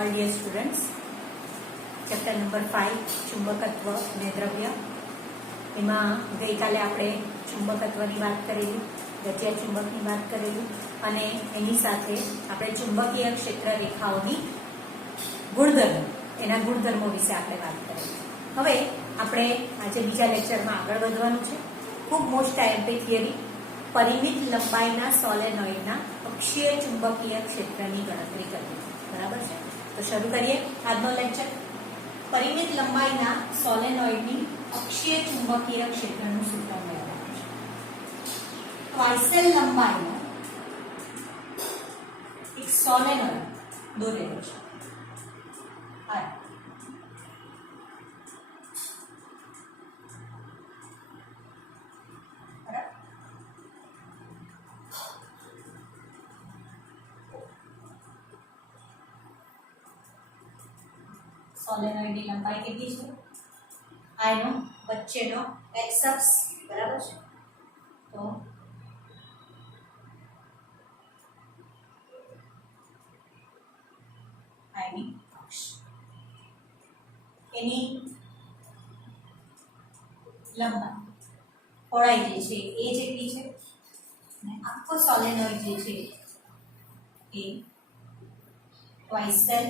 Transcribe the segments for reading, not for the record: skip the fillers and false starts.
All dear students, chapter number 5 ચુંબકત્વ અને દ્રવ્ય. એમાં ગઈકાલે આપણે ચુંબકત્વની વાત કરેલી, ગતિજ ચુંબકની વાત કરેલી અને એની સાથે આપણે ચુંબકીય ક્ષેત્ર રેખાઓની ગુણધર્મો, એના ગુણધર્મો વિશે આપણે વાત કરેલી. હવે આપણે આજે બીજા લેક્ચરમાં આગળ વધવાનું છે. ખૂબ મોસ્ટ આઈએમપી થિયરી, પરિમિત લંબાઈના સોલેનોઇડના અક્ષીય ચુંબકીય ક્ષેત્રની ગણતરી કરવી. બરાબર છે? તો શરૂ કરીએ આજનો લેક્ચર. પરિમિત લંબાઈના સોલેનોઇડની અક્ષીય ચુંબકીય ક્ષેત્રનું સૂત્ર મેળવવાનું છે. વાઇસેલ લંબાઈનો એક સોલેનોઇડ દોરેલો છે. સોલેનોઇડની લંબાઈ કેટલી છે? આનો વચ્ચેનો એક્સ અક્ષ, બરાબર છે? તો આની અક્ષ, એની લંબાઈ, પહોળાઈ જે છે એ જેટલી છે અને આખો સોલેનોઇડ જે છે એ વાઇસેલ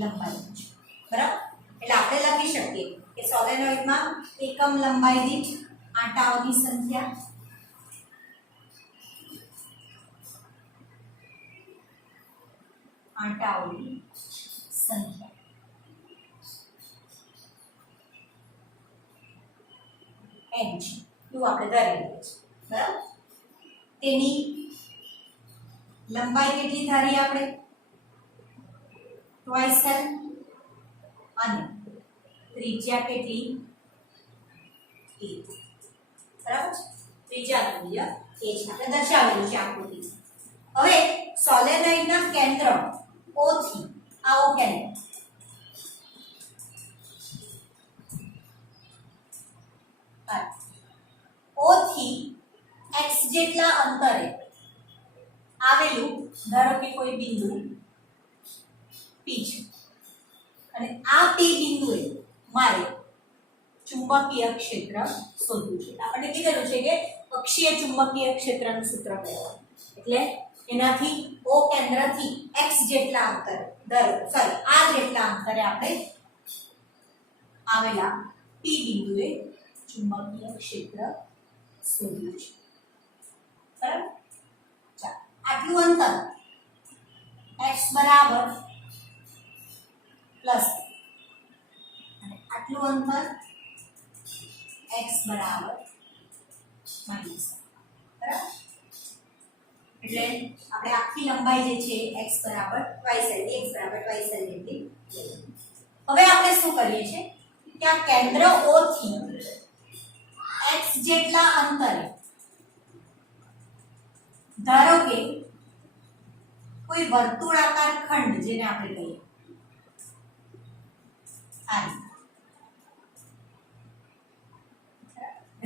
લંબાઈ છે. બરાબર? એટલે આપણે લખી શકીએ કે સોલેનોઇડમાં એકમ લંબાઈ દીઠ આંટાઓની સંખ્યા n છે. એવું આપણે ધારી લઈએ છીએ. બરાબર? તેની લંબાઈ કેટલી ધારી આપણે? વાઇસેલ અને ત્રિજ્યા કેટલી? a. બરાબર છે? ત્રિજ્યા મૂલ્ય a છે. આપણે દર્શાવેલું છે આકૃતિ. હવે સોલેનોઇડના કેન્દ્ર O થી આવો કેન્દ્ર O થી x જેટલા અંતરે આવેલું ધારો કે કોઈ બિંદુ P છે અને આ P બિંદુએ મારે ચુંબકીય ક્ષેત્ર શોધવું છે. આપણે કીધેલું છે કે અક્ષીય ચુંબકીય ક્ષેત્રનું સૂત્ર મેળવવાનું. એટલે એનાથી O કેન્દ્રથી x જેટલા અંતરે આ જેટલા અંતરે આપણે આવેલા P બિંદુએ ચુંબકીય ક્ષેત્ર શોધવું છે. બરાબર? ચાલો, આટલું અંતર x બરાબર પ્લસ અને આટલું અંતર x બરાબર માઇનસ. બરાબર? એટલે આપણે આખી લંબાઈ જે છે x બરાબર વાયસેલ જેટલી. હવે આપણે શું કરીએ છીએ કે આ કેન્દ્ર O થી x જેટલા અંતરે ધારો કે કોઈ વર્તુળાકાર ખંડ, જેને આપણે કહીએ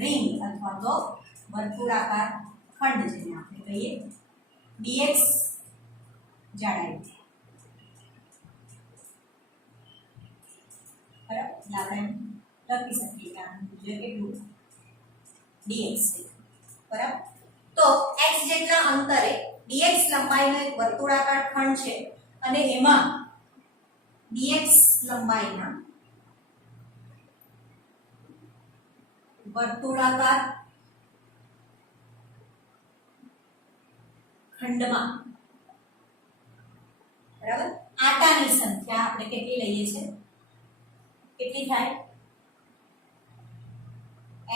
રિંગ અથવા તો વર્તુળાકાર ખંડ, જેને આપણે કહીએ dx જાડાઈ. બરાબર? આપણે લખી શકીએ કે આનું મૂલ્ય કેટલું dx છે. બરાબર? તો x જેટલા અંતરે dx લંબાઈનો એક વર્તુળાકાર ખંડ છે અને એમાં dx લંબાઈના વર્તુળાકાર ખંડમાં, બરાબર, આંટાની સંખ્યા આપણે કેટલી લઈએ છીએ? કેટલી થાય?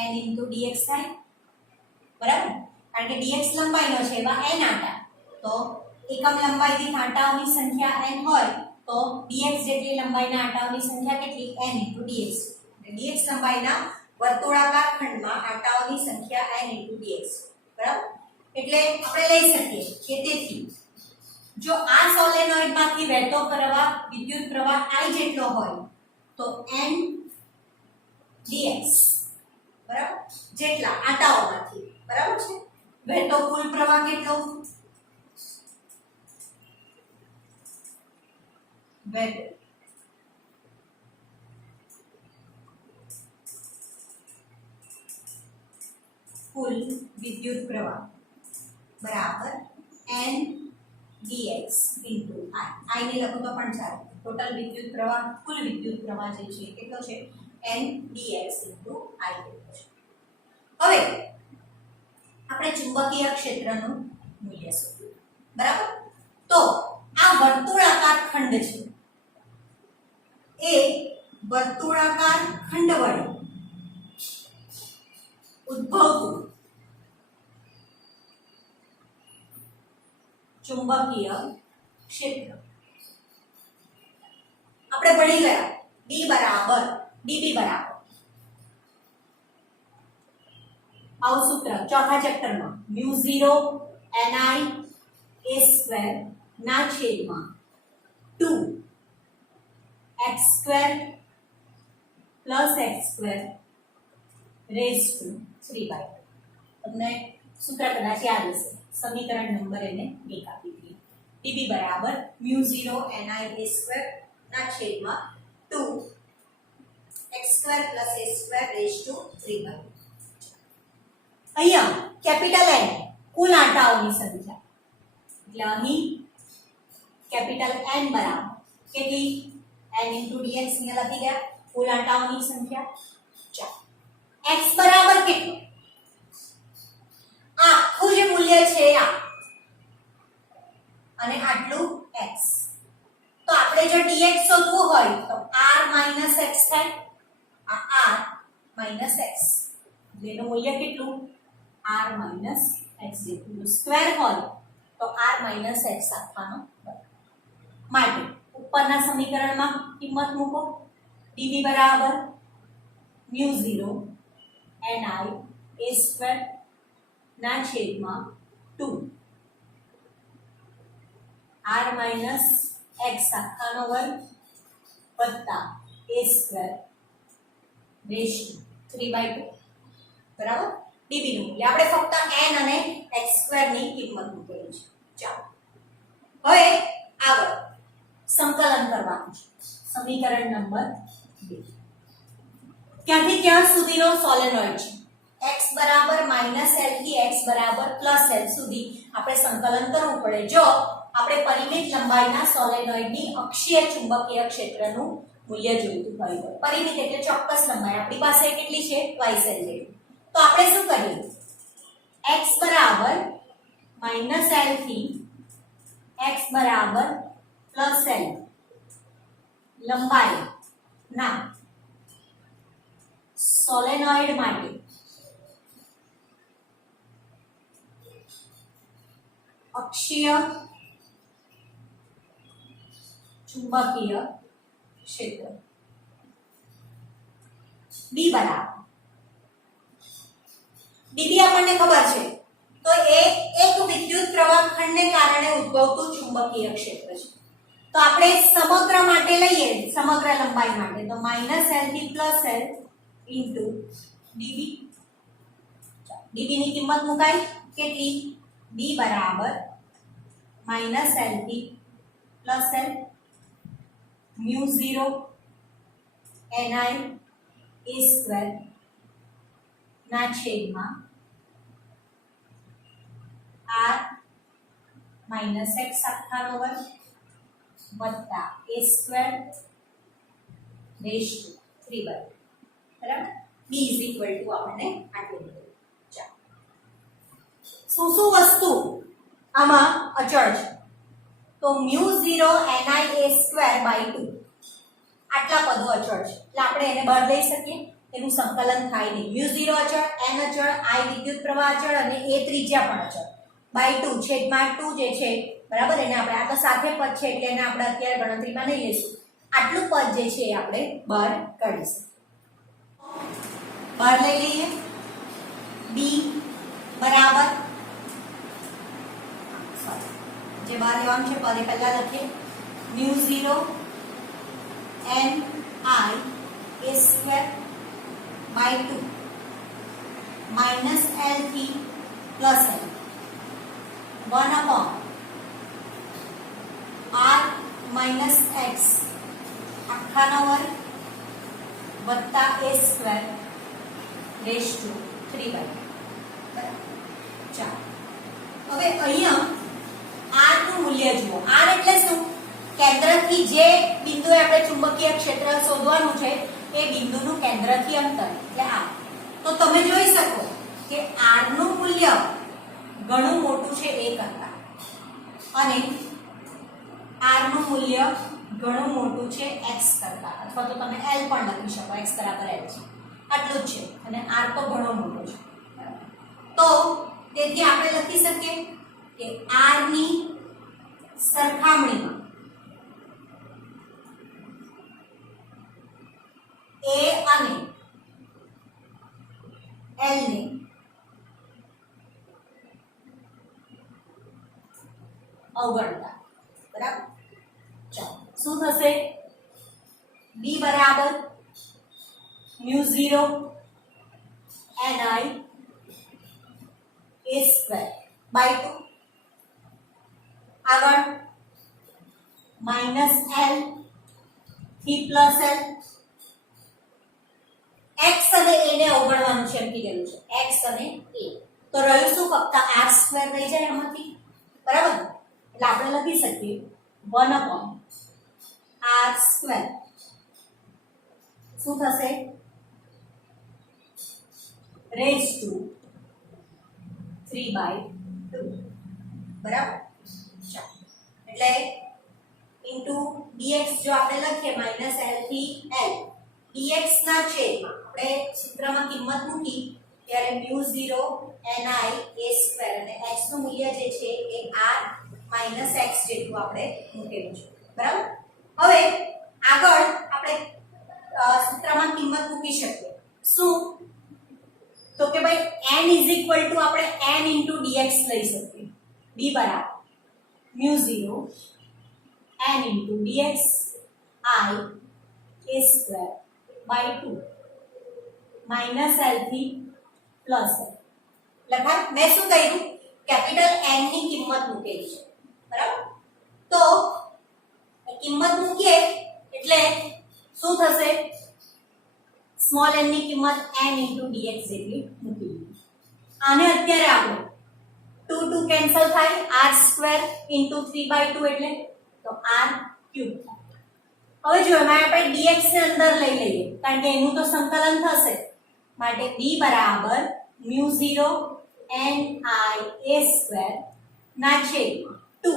n * dx થાય. બરાબર? કારણ કે dx લંબાઈનો છે એમાં n આંટા, તો એકમ લંબાઈ દીઠ આંટાઓની સંખ્યા n હોય તો dx જેટલી લંબાઈના આંટાઓની સંખ્યા કેટલી? n * dx. dx લંબાઈના વર્તુળાકાર ખંડમાં આંટાઓની સંખ્યા n * dx. બરાબર? એટલે આપણે લઈ શકીએ કે તેથી જો આ સોલેનોઇડમાંથી વહેતો પ્રવાહ, વિદ્યુત પ્રવાહ I જેટલો હોય તો n dx, બરાબર, જેટલા આંટાઓમાંથી, બરાબર છે, વહેતો કુલ પ્રવાહ કેટલો? whether कुल विद्युत प्रवाह बराबर n dx into i ને લખો તો પણ ચાલે ટોટલ વિદ્યુત પ્રવાહ કુલ વિદ્યુત પ્રવાહ જે છે કેટલો છે n dx into i કેટલો છે હવે આપણે ચુંબકીય ક્ષેત્રનું મૂલ્ય શોધ્યું બરાબર તો આ વર્તુળાકાર ખંડ છે એ વર્તુળાકાર ખંડ વડે ઉદ્ભવતું ચુંબકીય ક્ષેત્ર આપણે ભણી ગયા D બરાબર dB બરાબર આવું સૂત્ર ચોથા ચેપ્ટરમાં μ0 ni a² ના છેદમાં 2 x² + x² રેઝ ટુ 3/2 તમને સૂત્ર કદાચ યાદ હશે સમીકરણ નંબર એને 1 આપી દીધી dB બરાબર μ0 ni a² ના છેદમાં 2 x² + a² રેઝ ટુ 3/2 અહીંયા કેપિટલ N કુલ આંટાઓની સંખ્યા એટલે અહીં કેપિટલ N બરાબર કેટલી n * dx ને લખી દે કુલ આંટાઓની સંખ્યા 4 x બરાબર કેટલું આખું જે મૂલ્ય છે આ અને આટલું x તો આપણે જો dx શોધવું હોય તો r - x થાય આ r - x જેનું મૂલ્ય કેટલું r - x જેટલું સ્ક્વેર હોય તો r - x આપવાનો માટે ઉપરના સમીકરણમાં કિંમત મૂકો dB બરાબર μ0 ni a² ના છેદમાં 2 r - x આખાનો વર્ગ વત્તા a² રેઝ ટુ 3/2 બરાબર dB નું મૂલ્ય આપણે ફક્ત n અને x² ની કિંમત મૂકેલી છે ચાલો હવે આગળ સંકલન કરવાનું છે સમીકરણ નંબર 2 ક્યાંથી ક્યાં સુધીનો સોલેનોઇડ છે x બરાબર -l થી x બરાબર +l સુધી આપણે સંકલન કરવું પડે જો આપણે પરિમિત લંબાઈના સોલેનોઇડની અક્ષીય ચુંબકીય ક્ષેત્રનું મૂલ્ય જોઈતું હોય પરિમિત એટલે ચોક્કસ લંબાઈ આપણી પાસે કેટલી છે 2l જેટલી તો આપણે શું કરીએ x બરાબર -l થી x બરાબર +l લંબાઈ ના સોલેનોઇડ માટે અક્ષીય ચુંબકીય ક્ષેત્ર B બરાબર dB આપણને ખબર છે તો એ એક વિદ્યુત પ્રવાહ ખંડને કારણે ઉદ્ભવતું ચુંબકીય ક્ષેત્ર છે તો આપણે સમગ્ર માટે લઈએ સમગ્ર લંબાઈ માટે તો -l થી +l into dB dB ની કિંમત મુકાઈ કેટલી B બરાબર -l થી +l μ0 ni a² ના છેદમાં r - x આખાનો વર્ગ વત્તા a² રેઝ ટુ 3/2 બરાબર b = આપણને આટલું મળ્યું ચાલો શું વસ્તુ આમાં અચળ છે તો μ0 ni a²/2 આટલા પદો અચળ છે એટલે આપણે એને બહાર લઈ શકીએ એનું સંકલન થાય નહીં μ0 અચળ n અચળ i વિદ્યુત પ્રવાહ અચળ અને a ત્રિજ્યા પણ અચળ /2 છેદમાં 2 જે છે બરાબર એને આપણે આ તો સાથે પદ છે એટલે એને આપણે અત્યારે ગણતરીમાં નહીં લેશું આટલું પદ જે છે આપણે બહાર કાઢીશું બહાર લઈ લઈએ b બરાબર જે બહાર લેવાનું છે પદ પહેલા લખીએ μ0 n i a²/2 -l થી +l 1/r - માઇનસ એક્સ આખાનો વર્ગ વત્તા a square raise to 3 by બરાબર. ચાલો હવે અહીંયા r નું મૂલ્ય જુઓ. r એટલે શું? કેન્દ્રથી જે બિંદુએ આપણે ચુંબકીય ક્ષેત્ર શોધવાનું છે એ બિંદુનું કેન્દ્રથી અંતર એટલે r. તો તમે જોઈ શકો કે r નું મૂલ્ય ઘણું મોટું છે a કરતા અને r નું મૂલ્ય ઘણું મોટું છે x કરતા, અથવા તો તમે l પણ લખી શકો, x બરાબર l છે આટલું જ છે અને r તો ઘણો મોટો છે. તો તેથી આપણે લખી શકીએ કે r ની સરખામણીમાં a અને l ને અવગણતા. બરાબર. ચાલો શું થશે? b બરાબર μ0 ni a સ્ક્વેર બાય 2. આગળ માઇનસ l થી પ્લસ l. x અને a ને અવગણવાનું છે એમ કીધેલું છે, x અને a. તો રહ્યું શું? ફક્ત r સ્ક્વેર રહી જાય આમાંથી. બરાબર. એટલે આપણે લખી શકીએ 1 upon r સ્ક્વેર. શું થશે? Raise to 3 by 2. બરાબર. ચાલો એટલે ઇન્ટુ dx જો આપણે લખીએ માઇનસ l થી l, dx ના છેદમાં આપણે સૂત્રમાં કિંમત મૂકી ત્યારે μ0 ni a સ્ક્વેર અને x નું મૂલ્ય જે છે એ r માઇનસ x જેટલું આપણે મૂકેલું છે. બરાબર. હવે આગળ આપણે સૂત્રમાં કિંમત મૂકી શકીએ. શું? તો કે ભાઈ n આપણે n dx લઈ શકીએ. b બરાબર μ0 n dx I a square by 2 minus l થી પ્લસ l. લખાય? મેં શું કર્યું? કેપિટલ n ની કિંમત મૂકેલી છે. બરાબર. તો કિંમત મૂકીએ એટલે શું થશે? સ્મોલ n ની કિંમત n dx જેટલી મૂકી. આને અત્યારે આપણે 2 2 કેન્સલ થાય, r સ્ક્વેર 3/2 એટલે તો r ક્યુબ થાય. હવે જો એમાં આપણે dx ને અંદર લઈ લઈએ કારણ કે એનું તો સંકલન થશે. માટે b બરાબર μ0 ni a સ્ક્વેર ના છેદમાં 2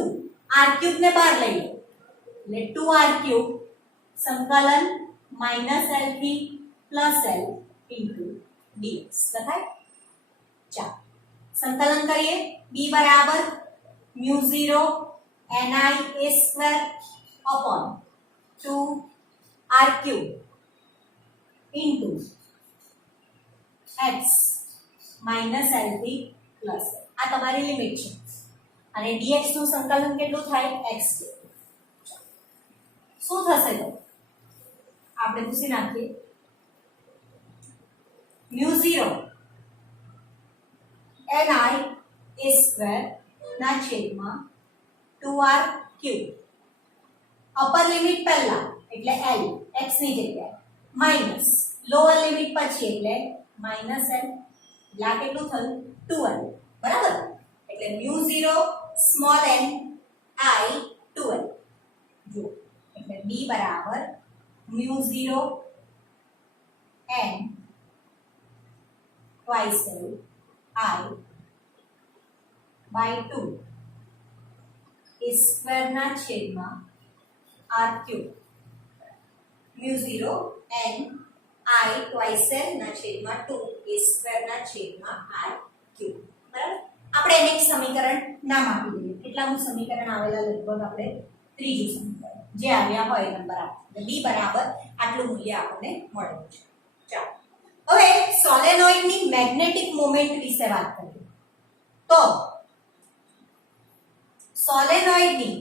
r ક્યુબ ને બહાર લઈ લો એટલે 2r ક્યુબ સંકલન માઇનસ l થી પ્લસ l dx લખાય. ચાલો સંકલન કરીએ. b બરાબર μ0 ni a square upon 2r cube into x minus l થી પ્લસ l. આ તમારી લિમિટ છે અને dx નું સંકલન કેટલું થાય? x. શું થશે? તો આપણે પૂછી નાખીએ μ0 ni a સ્ક્વેર ના છેદમાં 2r ક્યુબ. અપર લિમિટ પહેલા એટલે l x ની જગ્યાએ માઇનસ લોઅર લિમિટ પછી એટલે માઇનસ l. એટલે આ કેટલું થયું? 2l. બરાબર. એટલે μ0 સ્મોલ n I 2l. જો એટલે b બરાબર μ0 n twice l I by 2 a square ના છેદમાં r cube. μ0 n I twice l ના છેદમાં 2 a સ્ક્વેર ના છેદમાં r ક્યુબ. બરાબર. આપણે એને એક સમીકરણ નામ આપી દઈએ. કેટલામું સમીકરણ આવેલા? લગભગ આપણે ત્રીજું સમીકરણ જે આવ્યા હોય નંબર આપે. b બરાબર આટલું મૂલ્ય આપણને મળેલું છે. ચાલો હવે સોલેનોઇડની મેગ્નેટિક મોમેન્ટ વિશે વાત કરીએ. તો સોલેનોઇડની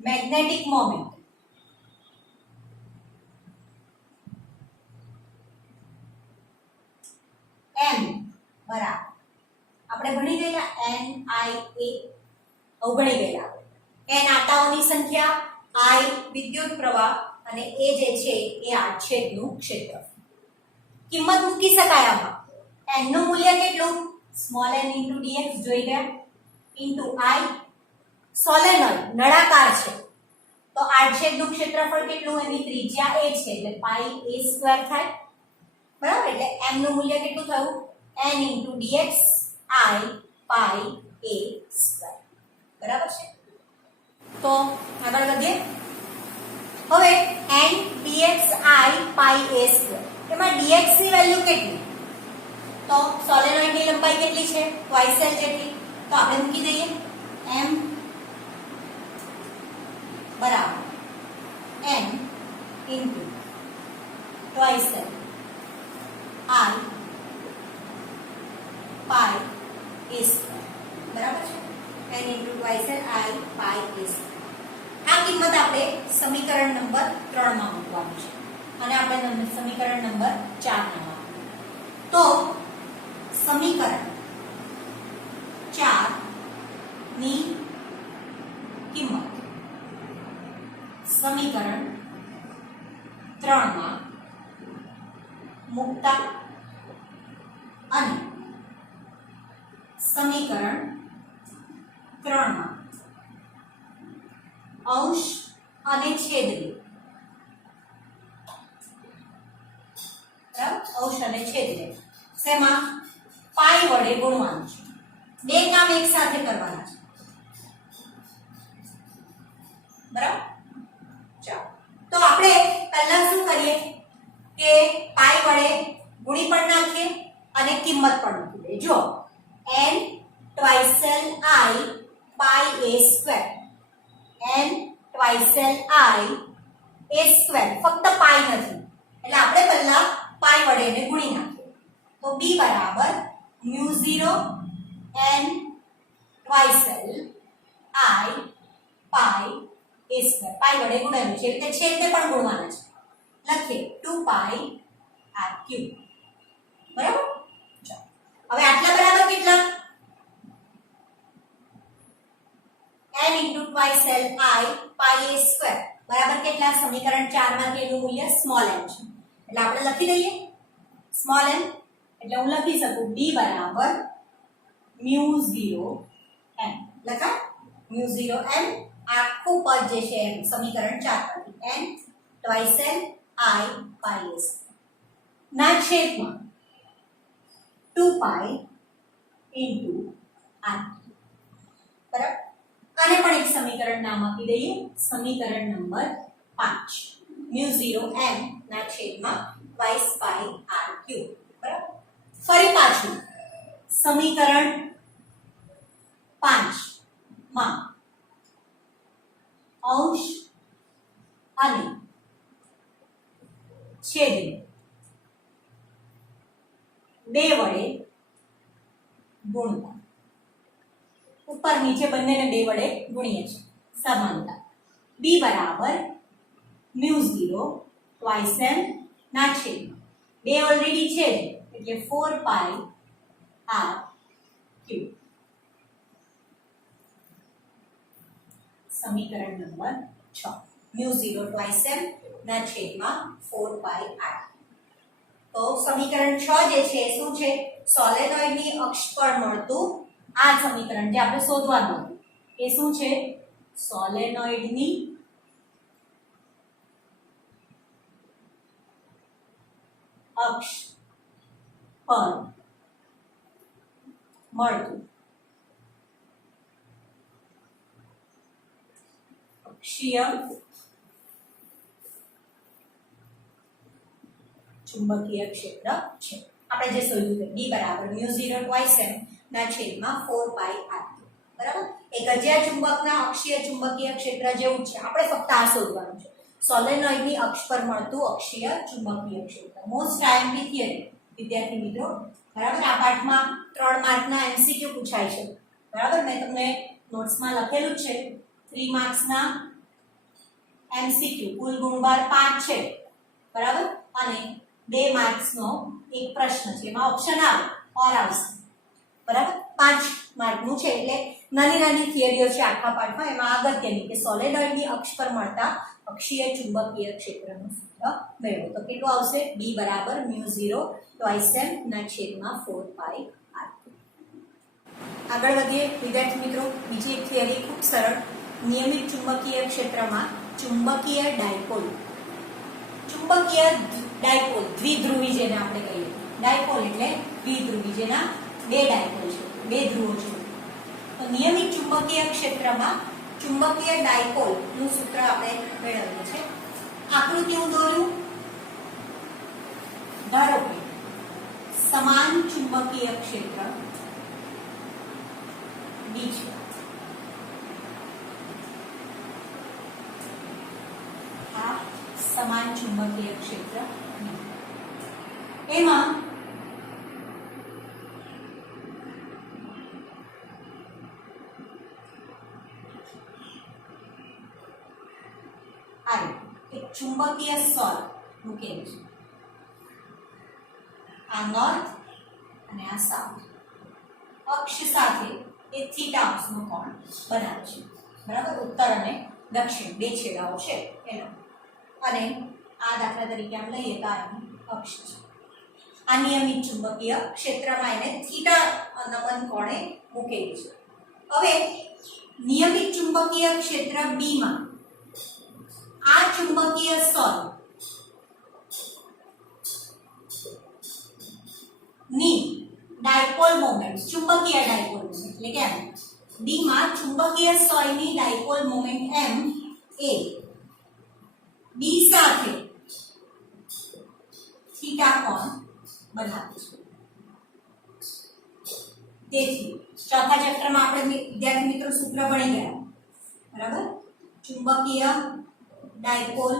મેગ્નેટિક મોમેન્ટ m બરાબર આપણે ભણી ગયેલા ni a અવગણી ગયેલા n આટાઓની સંખ્યા, i વિદ્યુત પ્રવાહ અને a જે છે એ આડછેદનું ક્ષેત્રફળ. કિંમત મૂકી શકાય આમાં. n નું મૂલ્ય કેટલું? સ્મોલ n * dx જોઈ ગયા ઇન્ટુ i. સોલેનોઇડ નળાકાર છે તો આડછેદનું ક્ષેત્રફળ કેટલું? એની ત્રિજ્યા a છે એટલે પાઈ a² થાય. બરાબર, એટલે m નું મૂલ્ય કેટલું થયું? n * dx i pi a². બરાબર છે. તો આગળ વધીએ. હવે n dx i pi a², એમાં dx ની વેલ્યુ કેટલી? તો સોલેનોઇડની લંબાઈ કેટલી છે? twice l જેટલી. તો આપણે મૂકી દઈએ m બરાબર n into twice l i pi a². બરાબર છે. n into twice l i pi a². આ કિંમત આપણે સમીકરણ નંબર 3 માં મૂકવાનું છે અને આપણે સમીકરણ નંબર 4 માં મૂકવાનું. તો સમીકરણ 4 ની કિંમત સમીકરણ 3 માં મૂકતા અને સમીકરણ 3 માં અંશ અને છેદની, બરાબર, અંશ અને છેદને શેમાં? પાઈ વડે ગુણવાનું છે. બે કામ એક સાથે કરવાના છે. બરાબર. ચાલો, તો આપણે પહેલા શું કરીએ કે પાઈ વડે ગુણી પણ નાખીએ અને કિંમત પણ મૂકી દઈએ. જો n twice l i pi a², n twice l i a², ફક્ત પાઈ નથી એટલે આપણે પહેલા પાઈ વડે એને ગુણી નાખીએ. તો b બરાબર μ0 n twice l i pi a². પાઈ વડે ગુણેલું છે એટલે છેદને પણ ગુણવાના છે. લખીએ 2 pi r3. બરાબર. ચાલો, હવે આટલા બરાબર કેટલા? n into twice l i pi a² બરાબર કેટલા? સમીકરણ 4 માં તેનું મૂલ્ય સ્મોલ n છે એટલે આપણે લખી દઈએ સ્મોલ n. એટલે હું લખી શકું b બરાબર μ0 n. લખાય μ0 n. આખું પદ જે છે સમીકરણ 4 પરથી n twice l i pi a² ના છેદમાં 2 pi into r. બરાબર. આને પણ એક સમીકરણ નામ આપી દઈએ, સમીકરણ નંબર 5 μ0 n ના છેદમાં twice pi r3. બરાબર. ફરી પાછું સમીકરણ 5 માં અંશ અને છેદને બે વડે ગુણતા. ઉપર નીચે બંનેને બે વડે ગુણીએ છીએ. સમાનતા b બરાબર μ0 twice n ના છેદમાં બે ઓલરેડી છે એટલે 4 pi r3. સમીકરણ નંબર 6 μ0 twice n ના છેદમાં 4 pi r. તો સમીકરણ 6 જે છે શું છે? સોલેનોઇડની અક્ષ પર મળતું આ સમીકરણ જે આપણે શોધવાનું હતું એ શું છે? સોલેનોઇડની અક્ષ પર મળતું અક્ષીય ચુંબકીય ક્ષેત્ર છે. આપણે જે શોધ્યું કે d બરાબર μ0 twice n ના છેદમાં 4 pi r. બરાબર. એક અજ્યા ચુંબકના અક્ષીય ચુંબકીય ક્ષેત્ર જેવું છે. આપણે ફક્ત આ શોધવાનું છે, સોલેનોઇડની અક્ષ પર મળતું અક્ષીય ચુંબકીય ક્ષેત્ર. મોસ્ટ આઈએમપી થિયરી વિદ્યાર્થી મિત્રો. બરાબર. આ પાઠમાં 3 માર્કના એમસીક્યુ પૂછાય છે. બરાબર. મેં તમને નોટ્સમાં લખેલું છે 3 માર્ક્સના એમસીક્યુ કુલ ગુણભાર 5 છે. બરાબર. અને 2 માર્ક્સનો એક પ્રશ્ન છે, એમાં ઓપ્શન આવે ઓર આવશે. બરાબર 5 માર્કનું છે એટલે નાની નાની થિયરીઓ છે આખા પાઠમાં એમાં અગત્યની કે સોલેનોઇડની અક્ષ પર મળતા અક્ષીય ચુંબકીય ક્ષેત્રનું સૂત્ર મેળવો તો કેટલું આવશે B બરાબર μ0 twice m ના છેદમાં 4 પાઈ r આગળ વધીએ વિદ્યાર્થી મિત્રો બીજી એક થિયરી ખૂબ સરળ નિયમિત ચુંબકીય ક્ષેત્રમાં ચુંબકીય ડાયપોલ દ્વિધ્રુવી જેને આપણે કહીએ ડાયપોલ એટલે દ્વિધ્રુવી જેના બે ડાયપોલ છે બે ધ્રુવો છે તો નિયમિત ચુંબકીય ક્ષેત્રમાં ચુંબકીય ડાયપોલ નું સૂત્ર આપણે મેળવ્યું છે આકૃતિ હું દોર્યું ધારો કે સમાન ચુંબકીય ક્ષેત્ર B છે આ સમાન ચુંબકીય ક્ષેત્ર એમાં એક ચુંબકીય સર મૂકેલું છે આ નોર્થ અને આ સાઉથ અક્ષ સાથે એ થીટા અંશનો કોણ બનાવે છે બરાબર ઉત્તર અને દક્ષિણ બે છેડાઓ છે એનો અને આ દાખલા તરીકે આપણે લઈએ તો આની અક્ષ છે આ નિયમિત ચુંબકીય ક્ષેત્રમાં એને થીટા નમન કોણે મૂકેલી છે હવે નિયમિત ચુંબકીય ક્ષેત્ર B માં આ ચુંબકીય સર ની ડાયપોલ મોમેન્ટ ચુંબકીય ડાયપોલ મોમેન્ટ એટલે કે D માં ચુંબકીય સરની ડાયપોલ મોમેન્ટ m એ B સાથે થીટા કોણ બનાવે છે તેથી ચોથા ચેપ્ટરમાં આપણે વિદ્યાર્થી મિત્રો સૂત્ર ભણી ગયા બરાબર ચુંબકીય ડાયપોલ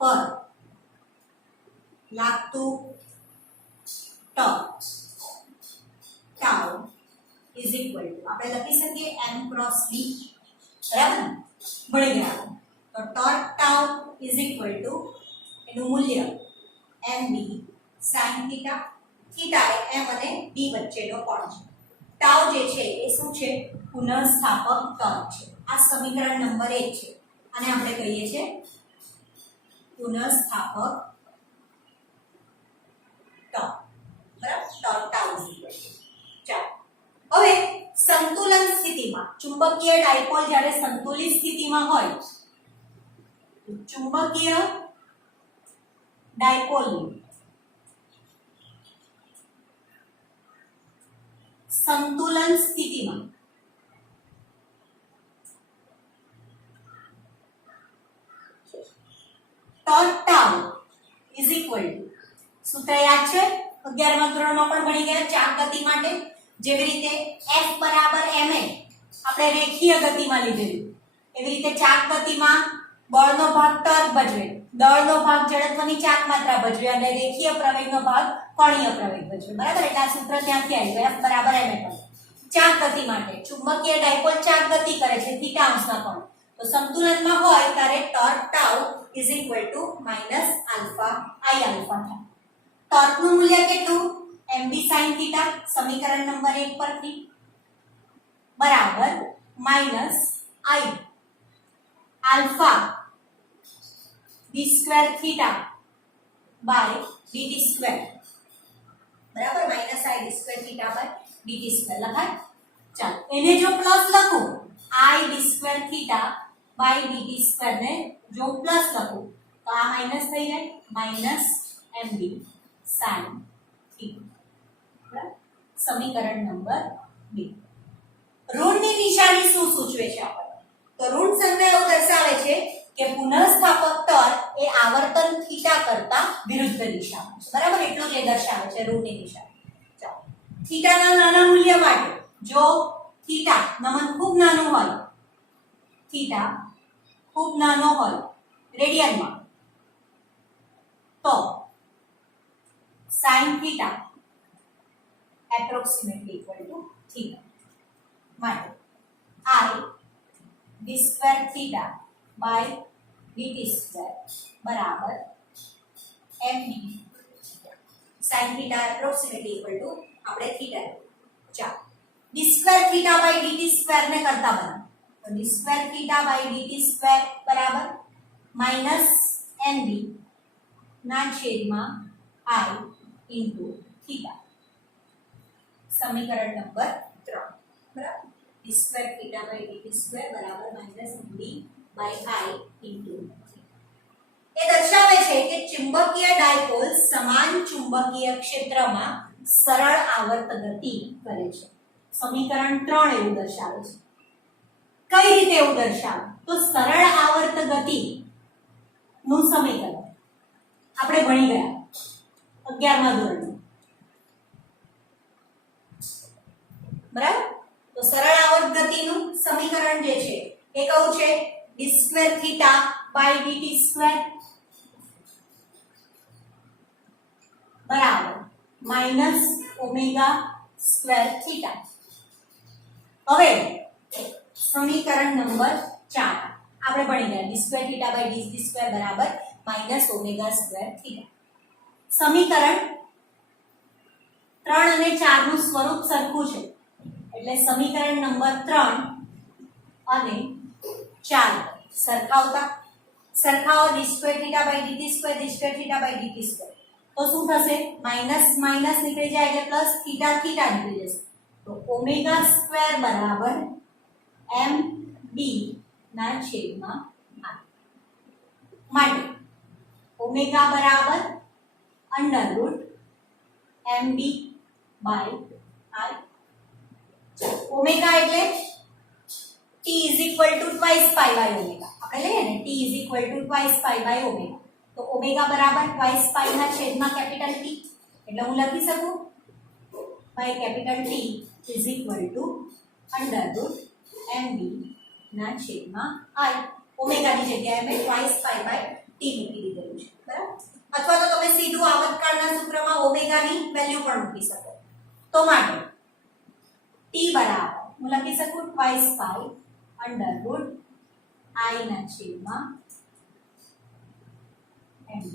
પર લાગતું torque tau is equal two આપણે લખી શકીએ m ક્રોસ v બરાબર ભણી ગયા તો torque tau is equal two એનું મૂલ્ય mb sin થીટા થીટા એ m અને b વચ્ચેનો કોણ છે ટાઉ જે છે એ શું છે પુનઃસ્થાપક ટોર્ક છે આ સમીકરણ નંબર 1 છે અને આપણે કહીએ છીએ પુનઃસ્થાપક ટોર્ક બરાબર ટોર્ક ટાઉ ચાલો હવે સંતુલન સ્થિતિમાં ચુંબકીય ડાયપોલ જ્યારે સંતુલિત સ્થિતિમાં હોય ચુંબકીય ડાયપોલની સંતુલન સ્થિતિમાં torque tau is equal two સૂત્ર યાદ છે 11મા ધોરણમાં પણ ભણી ગયા ચાક ગતિ માટે જેવી રીતે F બરાબર ma આપણે રેખીય ગતિમાં લીધેલું એવી રીતે ચાક ગતિમાં બળનો ભાગ ટોર્ક ભજવે દળનો ભાગ જડત્વની ચાક માત્રા ભજવે અને રેખીય પ્રવેગનો ભાગ કોણીય પ્રવેગ ભજવે બરાબર એટલે આ સૂત્ર ત્યાંથી આવ્યું F બરાબર ma પર ચાક ગતિ માટે ચુંબકીય ડાયપોલ ચાક ગતિ કરે છે થીટા અંશના કોણ તો સંતુલનમાં હોય ત્યારે torque tau is equal to minus alpha I alpha થાય ટોર્કનું મૂલ્ય કેટલું mb sin થીટા સમીકરણ નંબર 1 પરથી બરાબર minus i alpha d square theta by dt square બરાબર minus i d square theta by dt square લખાય ચાલો એને જો પ્લસ લખું i d square theta by dt square ને જો પ્લસ લખું તો આ માઈનસ થઈ જાય માઈનસ mb sin થીટા સમીકરણ નંબર 2 ઋણની નિશાની શું સૂચવે છે આપણને તો ઋણ સંજ્ઞા એવું દર્શાવે છે કે પુનઃસ્થાપક ટોર્ક એ આવર્તન થીટા કરતા વિરુદ્ધ દિશામાં છે બરાબર એટલું જ એ દર્શાવે છે ઋણની નિશાની ચાલો થીટાના નાના મૂલ્ય માટે જો થીટા નમન ખૂબ નાનું હોય થીટા ખૂબ નાનો હોય રેડિયનમાં તો sin theta approximately equal to theta માટે I d square theta by dt square બરાબર mb sin theta approximately equal to આપણે theta ચાલો d square theta by dt square ને કરતા બરાબર તો d square theta by dt square બરાબર minus mb ના છેદમાં I into theta સમીકરણ નંબર 3 બરાબર d square theta by dt square બરાબર minus mb by I into એ દર્શાવે છે કે ચુંબકીય ડાયપોલ સમાન ચુંબકીય ક્ષેત્રમાં સરળ આવર્ત ગતિ કરે છે સમીકરણ 3 એવું દર્શાવે છે કઈ રીતે એવું દર્શાવે તો સરળ આવર્ત ગતિ નું સમીકરણ આપણે ભણી ગયા 11મા ધોરણમાં બરાબર તો સરળ આવર્ત ગતિનું સમીકરણ જે છે એ કયું છે d square theta by dt square બરાબર માઈનસ ઓમેગા સ્ક્વેર થીટા હવે સમીકરણ નંબર 4 આપણે ભણી ગયા d square theta by dt square બરાબર માઈનસ ઓમેગા સ્ક્વેર થીટા સમીકરણ 3 અને 4 નું સ્વરૂપ સરખું છે એટલે સમીકરણ નંબર 3 અને 4 સરખાવો d square theta by dt square d square theta by dt square તો શું થશે માઈનસ માઈનસ નીકળી જાય એટલે પ્લસ થીટા થીટા નીકળી જશે તો ઓમેગા સ્ક્વેર બરાબર mb ના છેદમાં r માટે ઓમેગા બરાબર √ mb by r ઓમેગા એટલે t is equal to twice pi by omega આપણે લઈએ ને t is equal to twice pi by omega તો ઓમેગા બરાબર twice pi ના છેદમાં કેપિટલ t એટલે હું લખી શકું by capital t is equal to √ mb ના છેદમાં i ઓમેગા ની જગ્યાએ મેં twice pi by t મૂકી દીધેલું છે બરાબર અથવા તો તમે સીધું આવર્તકાળના સૂત્રમાં ઓમેગા ની વેલ્યુ પણ મૂકી શકો તો માટે t બરાબર હું લખી શકું twice pi √ i ના છેદમાં mb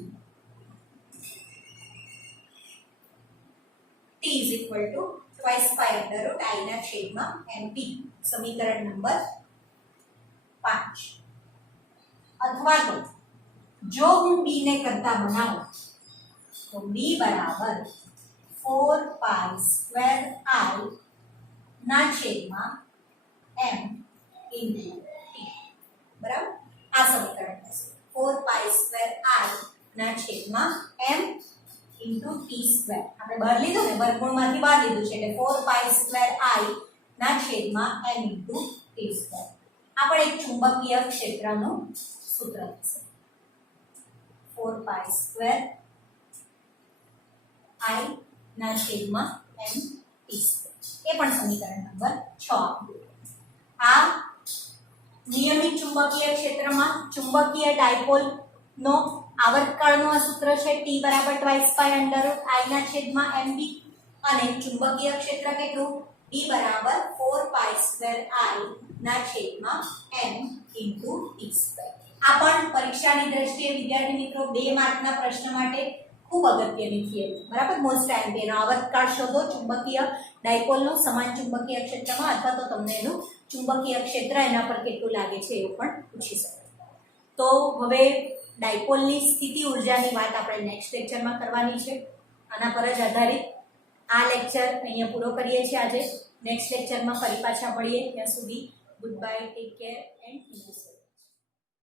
t is equal to twice pi √ i ના છેદમાં mb સમીકરણ નંબર 5 અથવા તો જો હું b ને કરતા બનાવું તો b બરાબર 4 pi square i ના છેદમાં m into t બરાબર આ સમીકરણ થશે 4 pi square i ના છેદમાં m into t square આપણે બહાર લીધું ને વર્ગમૂળમાંથી બહાર લીધું છે એટલે 4 pi square i ના છેદમાં m into t square આપણે એક ચુંબકીય ક્ષેત્રનું સૂત્ર થશે 4 pi square i ના છેદમાં m t square એ પણ સમીકરણ નંબર 6 આ નિયમિત ચુંબકીય ક્ષેત્રમાં ચુંબકીય ડાયપોલ નો આવર્તકાળનું આ સૂત્ર છે t બરાબર twice pi √ i ના છેદમાં mb અને ચુંબકીય ક્ષેત્ર કેટલું d બરાબર 4 pi square i ના છેદમાં m into t square આ પણ પરીક્ષાની દ્રષ્ટિએ વિદ્યાર્થી મિત્રો 2 માર્કના પ્રશ્ન માટે ખૂબ અગત્યની થિયરી બરાબર મોસ્ટ ટાઈમ તેનો આવર્તકાળ શોધો ચુંબકીય ડાયપોલનો સમાન ચુંબકીય ક્ષેત્રમાં અથવા તો તમને એનું ચુંબકીય ક્ષેત્ર એના પર કેટલું લાગે છે એવું પણ પૂછી શકાય તો હવે ડાયપોલની સ્થિતિ ઊર્જાની વાત આપણે નેક્સ્ટ લેક્ચરમાં કરવાની છે આના પર જ આધારિત આ લેક્ચર અહીંયા પૂરો કરીએ છીએ આજે નેક્સ્ટ લેક્ચરમાં ફરી પાછા મળીએ ત્યાં સુધી good bye take care and